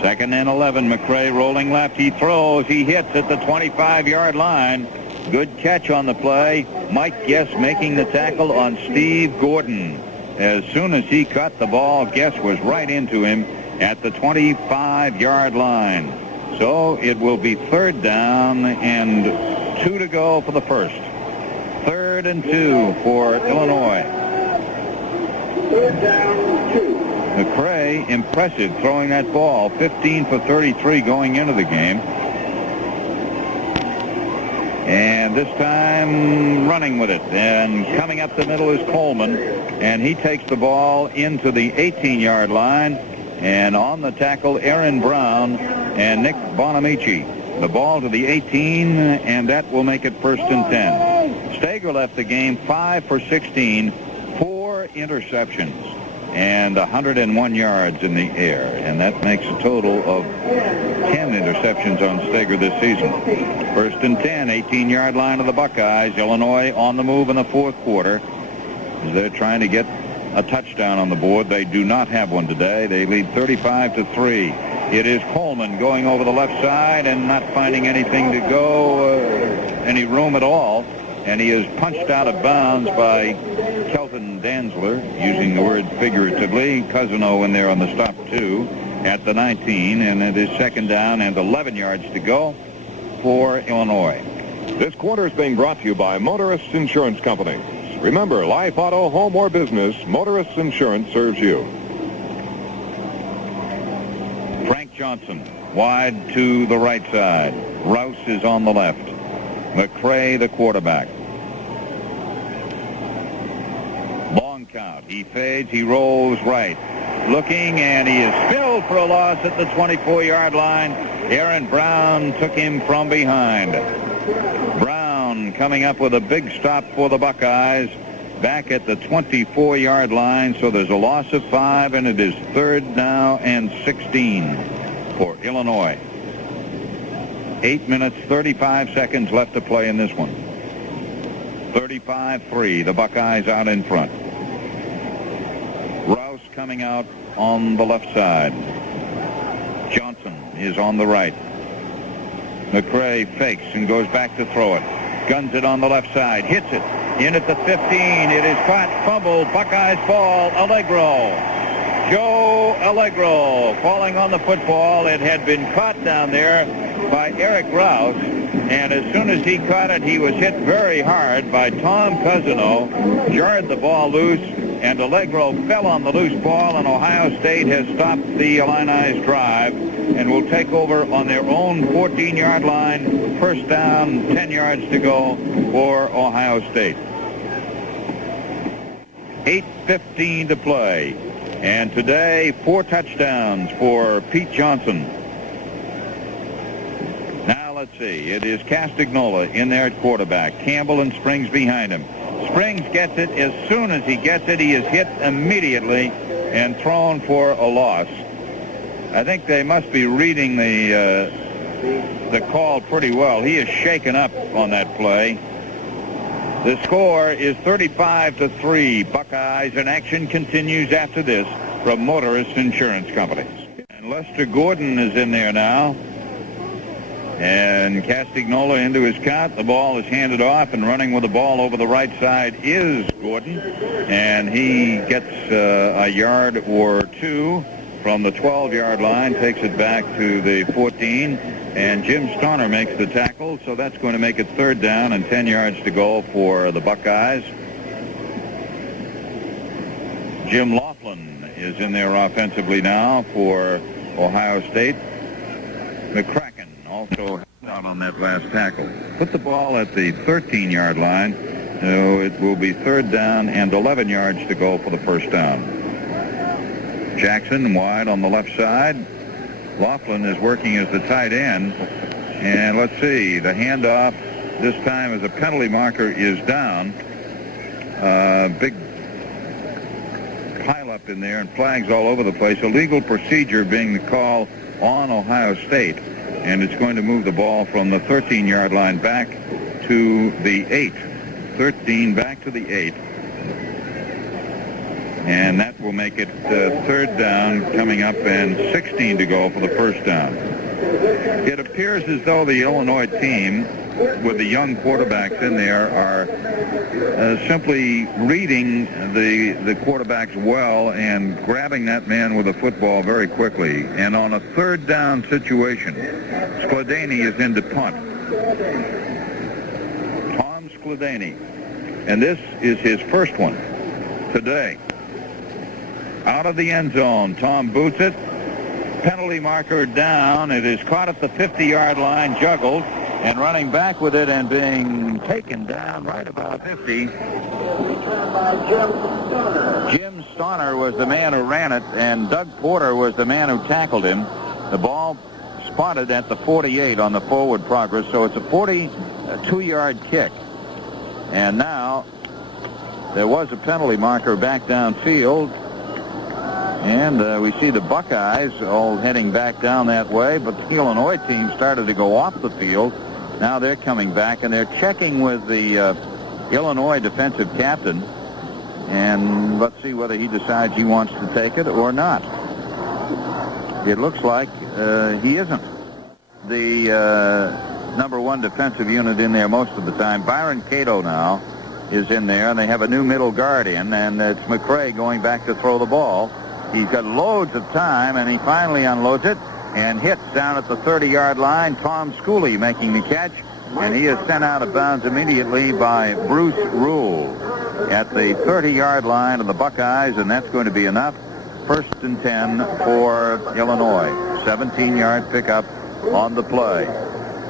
Second and 11. McCray rolling left. He throws. He hits at the 25-yard line. Good catch on the play. Mike Guess making the tackle on Steve Gordon. As soon as he caught the ball, Guess was right into him at the 25-yard line. So it will be third down and 2 to go for the first. 3rd and 2 for Illinois. Third down, 2. McCray, impressive throwing that ball. 15 for 33 going into the game. And this time running with it. And coming up the middle is Coleman. And he takes the ball into the 18-yard line. And on the tackle, Aaron Brown and Nick Bonamici. The ball to the 18, and that will make it 1st and 10. Stager left the game 5 for 16, 4 interceptions, and 101 yards in the air. And that makes a total of 10 interceptions on Stager this season. 1st and 10, 18-yard line of the Buckeyes. Illinois on the move in the 4th quarter. They're trying to get a touchdown on the board. They do not have one today. They lead 35-3. It is Coleman going over the left side and not finding anything to go, any room at all. And he is punched out of bounds by Kelton Danzler, using the word figuratively. Cousino in there on the stop, too, at the 19. And it is second down and 11 yards to go for Illinois. This quarter is being brought to you by Motorists Insurance Company. Remember, life, auto, home, or business, Motorists Insurance serves you. Frank Johnson, wide to the right side. Rouse is on the left. McCray, the quarterback. Long count. He fades. He rolls right. Looking, and he is spilled for a loss at the 24-yard line. Aaron Brown took him from behind. Brown coming up with a big stop for the Buckeyes back at the 24-yard line. So there's a loss of 5, and it is 3rd now and 16 for Illinois. 8 minutes, 35 seconds left to play in this one. 35-3, the Buckeyes out in front. Rouse coming out on the left side. Johnson is on the right. McCray fakes and goes back to throw it. Guns it on the left side. Hits it. In at the 15. It is caught. Fumble. Buckeyes ball. Allegro. Joe Allegro falling on the football. It had been caught down there by Eric Rouse. And as soon as he caught it, he was hit very hard by Tom Cousino. Jarred the ball loose. And Allegro fell on the loose ball, and Ohio State has stopped the Illini's drive and will take over on their own 14-yard line. First down, 10 yards to go for Ohio State. 8:15 to play. And today, 4 touchdowns for Pete Johnson. Now let's see. It is Castagnola in there at quarterback. Campbell and Springs behind him. Springs gets it. As soon as he gets it, he is hit immediately and thrown for a loss. I think they must be reading the call pretty well. He is shaken up on that play. The score is 35-3. Buckeyes, and action continues after this from Motorists Insurance Companies. And Lester Gordon is in there now. And Castagnola into his count. The ball is handed off, and running with the ball over the right side is Gordon. And he gets a yard or 2 from the 12-yard line, takes it back to the 14. And Jim Stoner makes the tackle, so that's going to make it 3rd down and 10 yards to go for the Buckeyes. Jim Laughlin is in there offensively now for Ohio State. McCracken also out on that last tackle. Put the ball at the 13-yard line, so it will be 3rd down and 11 yards to go for the first down. Jackson wide on the left side. Laughlin is working as the tight end. And let's see, the handoff this time as a penalty marker is down. Big pile up in there and flags all over the place. Illegal procedure being the call on Ohio State. And it's going to move the ball from the 13-yard line back to the 8. 13 back to the 8. And that will make it third down coming up and 16 to go for the first down. It appears as though the Illinois team, with the young quarterbacks in there, are simply reading the quarterbacks well and grabbing that man with the football very quickly. And on a third down situation, Skladany is in to punt. Tom Skladany. And this is his first one today. Out of the end zone, Tom boots it. Penalty marker down. It is caught at the 50-yard line, juggled, and running back with it and being taken down right about 50. Jim Stoner was the man who ran it, and Doug Porter was the man who tackled him. The ball spotted at the 48 on the forward progress, so it's a 42-yard kick. And now there was a penalty marker back downfield. And we see the Buckeyes all heading back down that way, but the Illinois team started to go off the field. Now they're coming back, and they're checking with the Illinois defensive captain. And let's see whether he decides he wants to take it or not. It looks like he isn't. The number one defensive unit in there most of the time. Byron Cato now is in there, and they have a new middle guard in, and it's McRae going back to throw the ball. He's got loads of time, and he finally unloads it and hits down at the 30-yard line. Tom Schooley making the catch, and he is sent out of bounds immediately by Bruce Rule at the 30-yard line of the Buckeyes, and that's going to be enough. First and 10 for Illinois. 17-yard pickup on the play.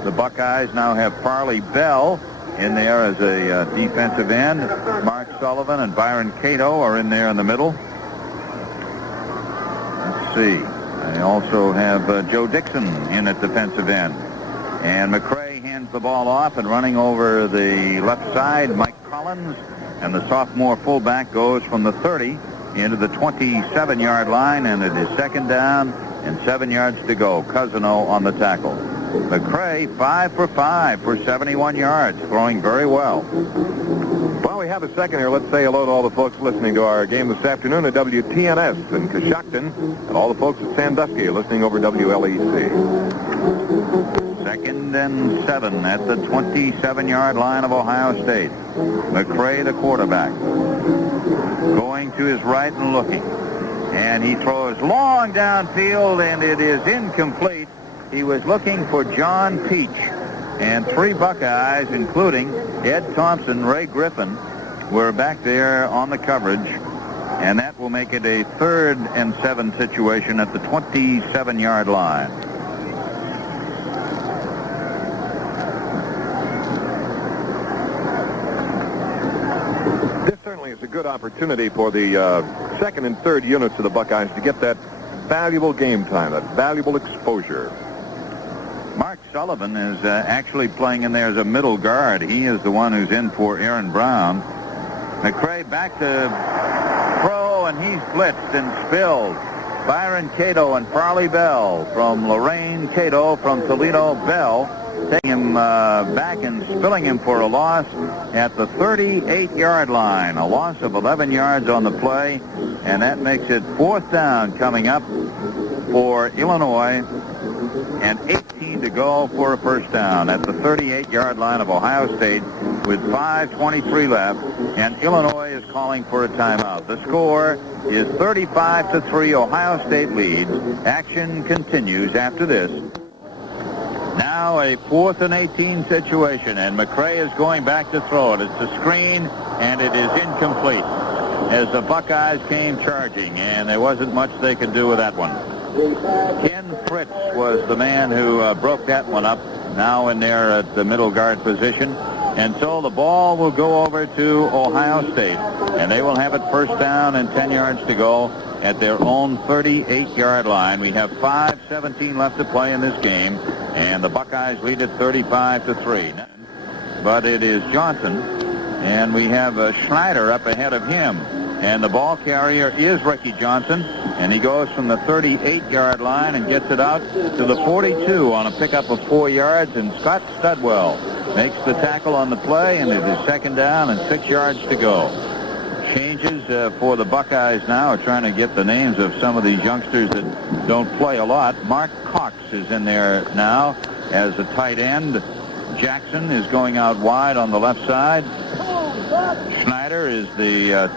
The Buckeyes now have Farley Bell in there as a defensive end. Mark Sullivan and Byron Cato are in there in the middle. See. They also have Joe Dixon in at defensive end. And McRae hands the ball off, and running over the left side, Mike Collins. And the sophomore fullback goes from the 30 into the 27-yard line, and it is second down and 7 yards to go. Cousino on the tackle. McRae 5 for 5 for 71 yards, throwing very well. While we have a second here, let's say hello to all the folks listening to our game this afternoon at WTNS in Coshocton, and all the folks at Sandusky listening over WLEC. Second and 7 at the 27-yard line of Ohio State. McRae, the quarterback, going to his right and looking. And he throws long downfield, and it is incomplete. He was looking for John Peach. And 3 Buckeyes, including Ed Thompson, Ray Griffin, were back there on the coverage. And that will make it a 3rd and 7 situation at the 27-yard line. This certainly is a good opportunity for the second and third units of the Buckeyes to get that valuable game time, that valuable exposure. Mark Sullivan is actually playing in there as a middle guard. He is the one who's in for Aaron Brown. McRae back to throw, and he's blitzed and spilled. Byron Cato and Farley Bell from Lorraine, Cato from Toledo, Bell taking him back and spilling him for a loss at the 38-yard line. A loss of 11 yards on the play, and that makes it 4th down coming up for Illinois, and 18 to go for a first down at the 38-yard line of Ohio State with 5:23 left, and Illinois is calling for a timeout. The score is 35-3. Ohio State leads. Action continues after this. Now a 4th and 18 situation, and McRae is going back to throw it. It's a screen, and it is incomplete as the Buckeyes came charging, and there wasn't much they could do with that one. Ken Fritz was the man who broke that one up, now in there at the middle guard position. And so the ball will go over to Ohio State, and they will have it first down and 10 yards to go at their own 38-yard line. We have 5:17 left to play in this game, and the Buckeyes lead it 35-3. But it is Johnson, and we have Schneider up ahead of him. And the ball carrier is Ricky Johnson, and he goes from the 38-yard line and gets it out to the 42 on a pickup of 4 yards, and Scott Studwell makes the tackle on the play, and it is 2nd down and 6 yards to go. Changes for the Buckeyes now are trying to get the names of some of these youngsters that don't play a lot. Mark Cox is in there now as a tight end. Jackson is going out wide on the left side. Schneider is the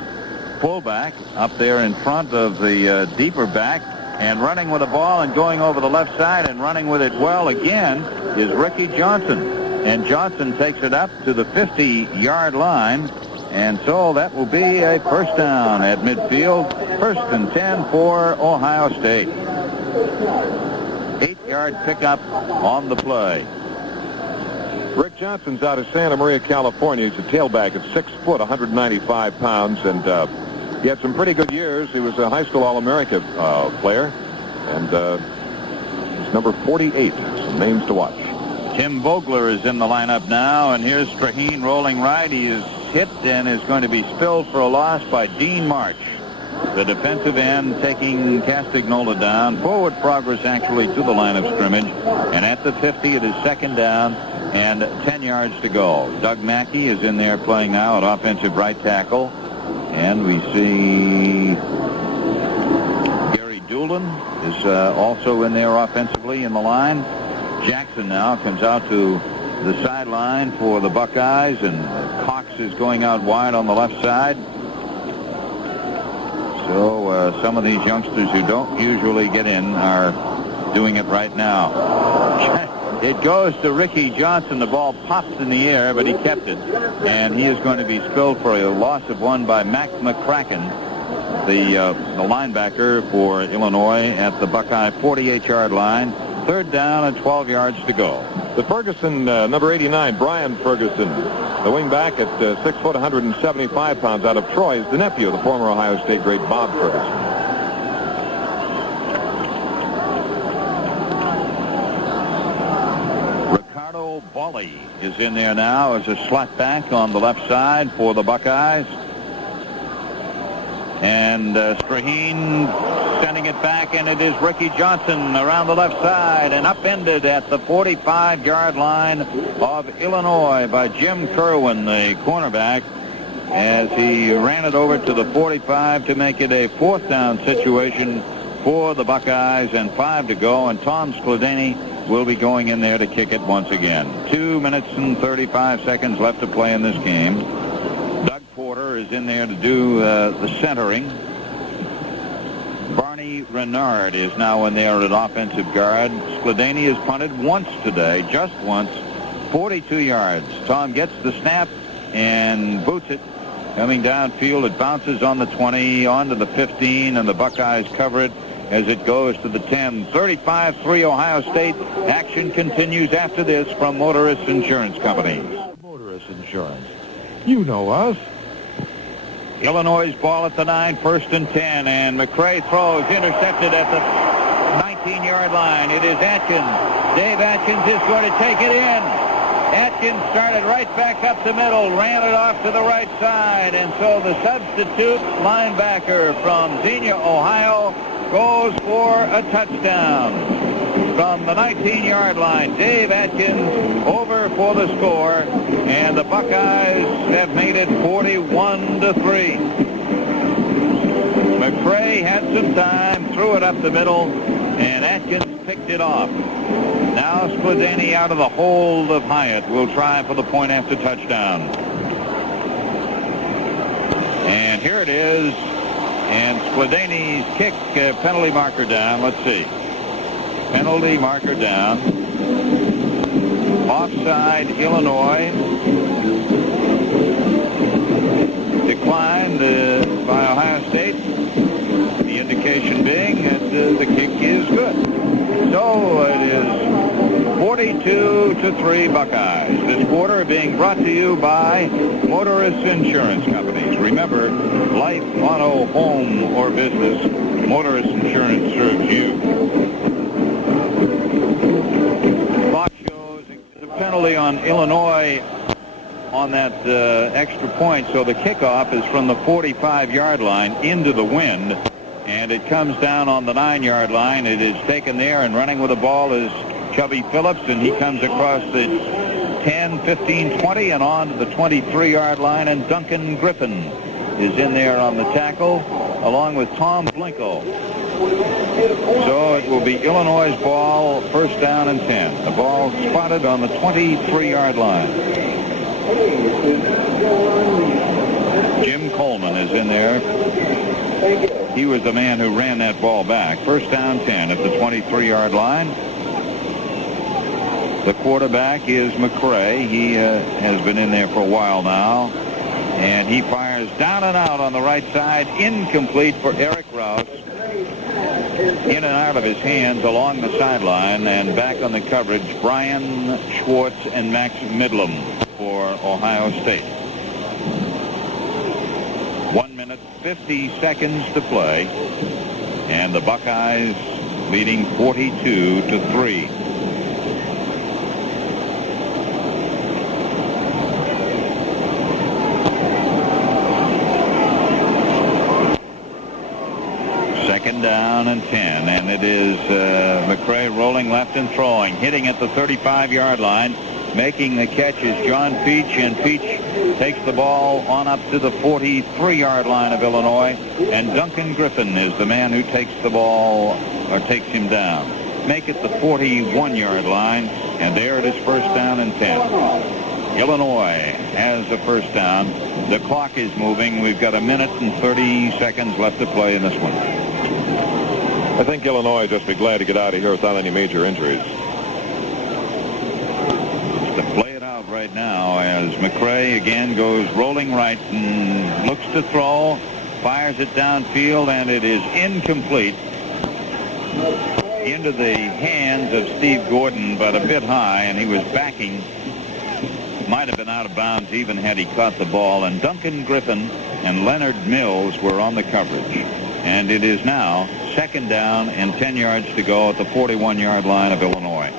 fullback up there in front of the deeper back, and running with the ball and going over the left side and running with it well again is Ricky Johnson. And Johnson takes it up to the 50-yard line, and so that will be a first down at midfield. 1st and 10 for Ohio State. 8-yard pickup on the play. Rick Johnson's out of Santa Maria, California. He's a tailback at 6 foot, 195 pounds, and he had some pretty good years. He was a high school All-America player, and he's number 48. Some names to watch. Tim Vogler is in the lineup now, and here's Straheen rolling right. He is hit and is going to be spilled for a loss by Dean March, the defensive end, taking Castagnola down. Forward progress actually to the line of scrimmage, and at the 50 it is 2nd down and 10 yards to go. Doug Mackey is in there playing now at offensive right tackle, and we see Gary Doolin is also in there offensively in the line. Jackson now comes out to the sideline for the Buckeyes, and Cox is going out wide on the left side. So some of these youngsters who don't usually get in are doing it right now. It goes to Ricky Johnson. The ball pops in the air, but he kept it, and he is going to be spilled for a loss of 1 by Mac McCracken, the linebacker for Illinois at the Buckeye 48-yard line. 3rd down and 12 yards to go. The Ferguson, number 89, Brian Ferguson, the wingback at 6 foot, 175 pounds, out of Troy, is the nephew of the former Ohio State great Bob Ferguson. Ricardo Bali is in there now as a slot back on the left side for the Buckeyes. And Straheen sending it back, and it is Ricky Johnson around the left side and upended at the 45-yard line of Illinois by Jim Kerwin, the cornerback, as he ran it over to the 45 to make it a 4th down situation for the Buckeyes, and 5 to go, and Tom Skladany will be going in there to kick it once again. 2 minutes and 35 seconds left to play in this game. Doug Porter is in there to do the centering. Barney Renard is now in there at offensive guard. Skladany has punted once today, just once, 42 yards. Tom gets the snap and boots it. Coming downfield, it bounces on the 20, onto the 15, and the Buckeyes cover it as it goes to the 10. 35-3 Ohio State. Action continues after this from Motorist Insurance Company. Motorist Insurance. You know us. Illinois' ball at the 9, 1st and 10, and McCray throws, intercepted at the 19-yard line. It is Atkins. Dave Atkins is going to take it in. Atkins started right back up the middle, ran it off to the right side, and so the substitute linebacker from Xenia, Ohio, goes for a touchdown. From the 19-yard line, Dave Atkins over for the score, and the Buckeyes have made it 41-3. McCray had some time, threw it up the middle, and Atkins picked it off. Now Skladany, out of the hold of Hyatt, will try for the point after touchdown. And here it is, and Skladany's kick, penalty marker down. Let's see. Penalty marker down. Offside, Illinois. Declined by Ohio State. The indication being that the kick is good. So it is 42-3 Buckeyes. This quarter being brought to you by Motorist Insurance Companies. Remember, life, auto, home, or business, Motorist Insurance serves you. Clock shows the penalty on Illinois on that extra point, so the kickoff is from the 45-yard line into the wind, and it comes down on the 9-yard line. It is taken there, and running with the ball is Chubby Phillips, and he comes across the 10, 15, 20, and on to the 23-yard line, and Duncan Griffin is in there on the tackle, along with Tom Blinko. So it will be Illinois' ball, first down and 10. The ball spotted on the 23-yard line. Jim Coleman is in there. He was the man who ran that ball back. First down 10 at the 23-yard line. The quarterback is McCray. He has been in there for a while now. And he fires down and out on the right side. Incomplete for Eric Rouse. In and out of his hands along the sideline. And back on the coverage, Brian Schwartz and Max Midlam for Ohio State. 1 minute, 50 seconds to play. And the Buckeyes leading 42-3. Second down and 10, and it is McCray rolling left and throwing, hitting at the 35-yard line. Making the catch is John Peach, and Peach takes the ball on up to the 43-yard line of Illinois, and Duncan Griffin is the man who takes the ball, or takes him down. Make it the 41-yard line, and there it is, first down and 10. Illinois has a first down. The clock is moving. We've got 1 minute and 30 seconds left to play in this one. I think Illinois will just be glad to get out of here without any major injuries. Right now as McCray again goes rolling right and looks to throw, fires it downfield, and it is incomplete into the hands of Steve Gordon, but a bit high, and he was backing. Might have been out of bounds even had he caught the ball, and Duncan Griffin and Leonard Mills were on the coverage. And it is now second down and 10 yards to go at the 41-yard line of Illinois.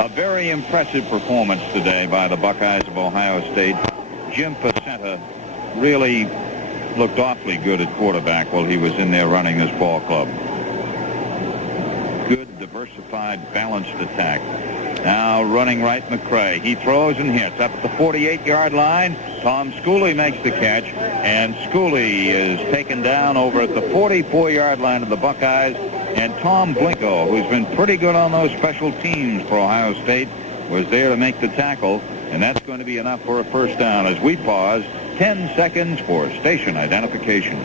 A very impressive performance today by the Buckeyes of Ohio State. Jim Pacenta really looked awfully good at quarterback while he was in there running this ball club. Good, diversified, balanced attack. Now running right, McCray. He throws and hits up at the 48-yard line. Tom Schooley makes the catch, and Schooley is taken down over at the 44-yard line of the Buckeyes. And Tom Blinko, who's been pretty good on those special teams for Ohio State, was there to make the tackle, and that's going to be enough for a first down as we pause 10 seconds for station identification.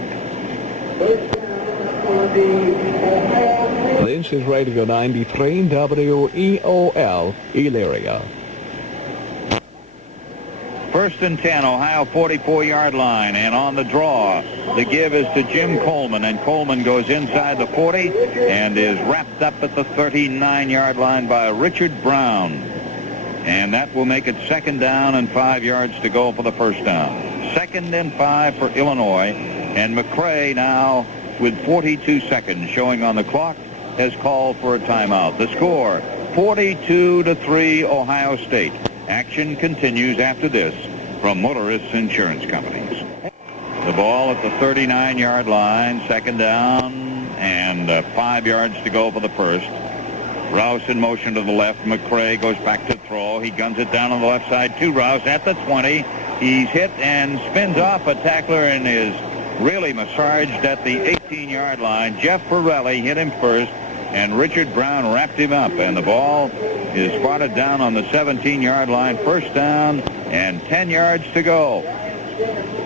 This is Radio 93 WEOL, Elyria. First and 10, Ohio 44-yard line, and on the draw, the give is to Jim Coleman, and Coleman goes inside the 40 and is wrapped up at the 39-yard line by Richard Brown. And that will make it second down and 5 yards to go for the first down. Second and 5 for Illinois, and McCray now with 42 seconds showing on the clock has called for a timeout. The score, 42-3 Ohio State. Action continues after this from Motorists Insurance Companies. The ball at the 39-yard line, second down, and 5 yards to go for the first. Rouse in motion to the left. McCray goes back to throw. He guns it down on the left side to Rouse at the 20. He's hit and spins off a tackler and is really massaged at the 18-yard line. Jeff Pirelli hit him first, and Richard Brown wrapped him up, and the ball is spotted down on the 17-yard line. First down and 10 yards to go.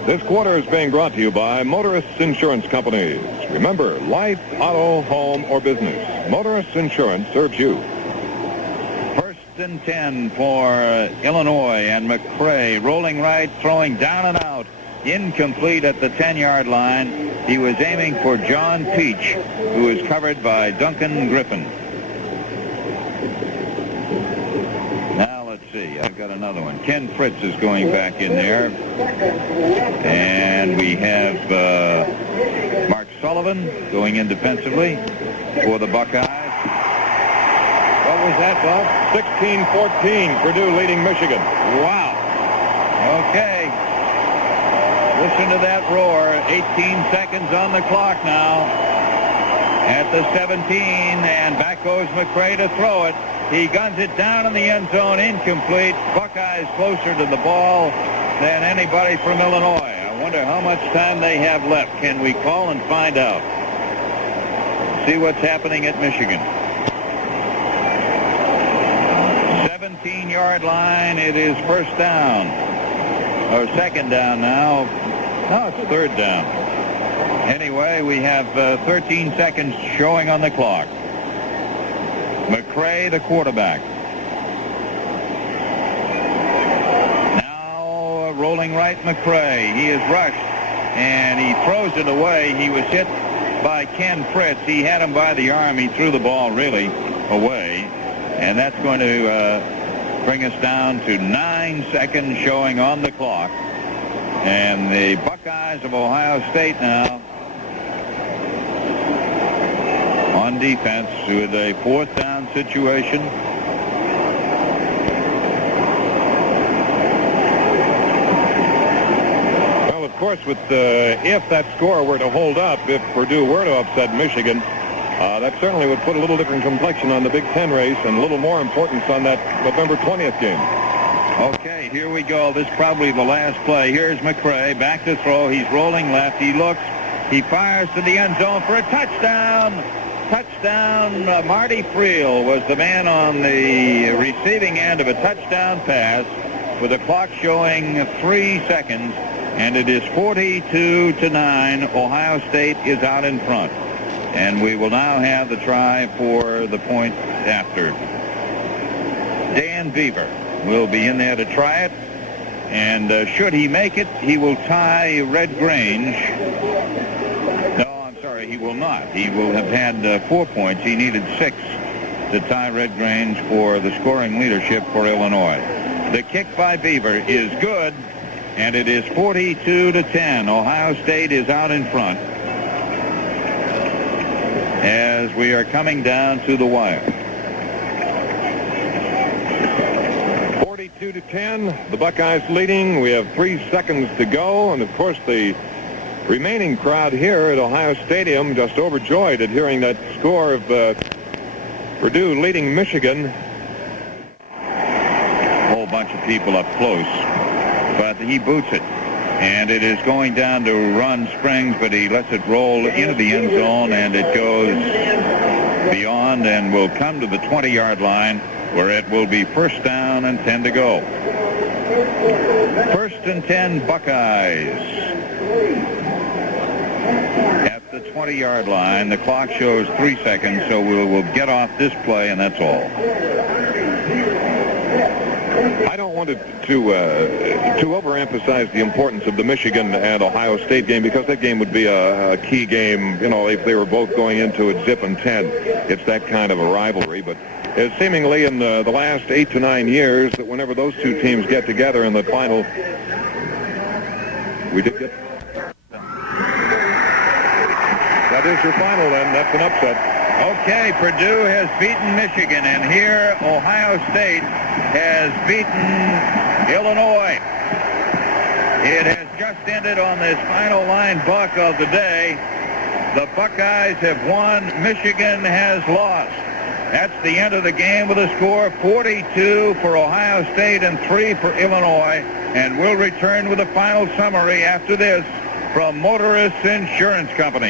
This quarter is being brought to you by Motorists Insurance Companies. Remember, life, auto, home, or business. Motorists Insurance serves you. First and 10 for Illinois, and McCray rolling right, throwing down and out. Incomplete at the 10-yard line. He was aiming for John Peach, who is covered by Duncan Griffin. Now let's see. I've got another one. Ken Fritz is going back in there. And we have Mark Saul Sullivan going in defensively for the Buckeyes. What was that, Bob? 16-14, Purdue leading Michigan. Wow. Okay. Listen to that roar. 18 seconds on the clock now. At the 17, and back goes McCray to throw it. He guns it down in the end zone, incomplete. Buckeyes closer to the ball than anybody from Illinois. I wonder how much time they have left. Can we call and find out? See what's happening at Michigan. 17-yard line. It is first down. Or second down now. No, it's third down. Anyway, we have 13 seconds showing on the clock. McCray, the quarterback. Now rolling right, McCray. He is rushed, and he throws it away. He was hit by Ken Fritz. He had him by the arm. He threw the ball really away, and that's going to bring us down to 9 seconds showing on the clock. And the Buckeyes of Ohio State now on defense with a fourth down situation. Well, of course, with if that score were to hold up, if Purdue were to upset Michigan, that certainly would put a little different complexion on the Big Ten race and a little more importance on that November 20th game. Okay, here we go. This is probably the last play. Here's McCray back to throw. He's rolling left. He looks. He fires to the end zone for a touchdown. Touchdown. Marty Friel was the man on the receiving end of a touchdown pass with the clock showing 3 seconds, and it is 42-9. Ohio State is out in front, and we will now have the try for the point after. Dan Beaver will be in there to try it, and should he make it, he will tie Red Grange. He will not. He will have had 4 points. He needed 6 to tie Red Grange for the scoring leadership for Illinois. The kick by Beaver is good, and it is 42-10. Ohio State is out in front as we are coming down to the wire. 42-10. The Buckeyes leading. We have 3 seconds to go, and of course the remaining crowd here at Ohio Stadium just overjoyed at hearing that score of Purdue leading Michigan. A whole bunch of people up close, but he boots it, and it is going down to Ron Springs, but he lets it roll into the end zone, and it goes beyond and will come to the 20-yard line, where it will be first down and 10 to go. First and 10 Buckeyes. At the 20-yard line, the clock shows 3 seconds, so we'll get off this play, and that's all. I don't want to overemphasize the importance of the Michigan and Ohio State game, because that game would be a key game, you know, if they were both going into it zip and 10. It's that kind of a rivalry, but seemingly in the last 8 to 9 years, that whenever those two teams get together in the final, we did get. That is your final, then. That's an upset. Okay, Purdue has beaten Michigan, and here Ohio State has beaten Illinois. It has just ended on this final line buck of the day. The Buckeyes have won. Michigan has lost. That's the end of the game with a score of 42 for Ohio State and 3 for Illinois. And we'll return with a final summary after this from Motorists Insurance Company.